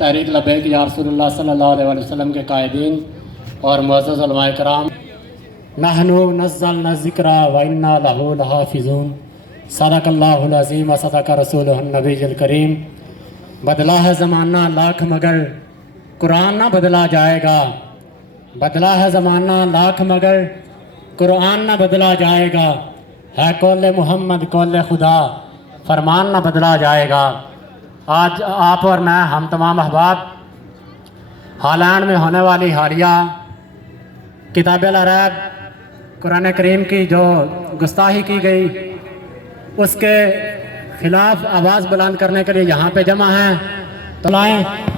तहरीक लबैक या रसूलुल्लाह सल्लल्लाहु अलैहि वसल्लम के कायदीन और मुअज़्ज़ज़ उलमाए कराम, नहनु नज़्ज़लना ज़िक्रा व इन्ना लहू लहाफ़िज़ून, सदक़ल्लाहुल अज़ीम व सदक़ रसूलुहुन नबीयुल करीम। बदला है ज़माना लाख मगर कुरान ना बदला जाएगा, बदला है ज़माना लाख मगर कुरान ना बदला जाएगा, है कौल मोहम्मद कौल खुदा फरमान ना बदला जाएगा। आज आप और मैं, हम तमाम अहबाब हालैंड में होने वाली हालिया किताब अल-अरैब कुरान करीम की जो गुस्ताही की गई उसके ख़िलाफ़ आवाज़ बुलंद करने के लिए यहाँ पे जमा हैं। तो लाएँ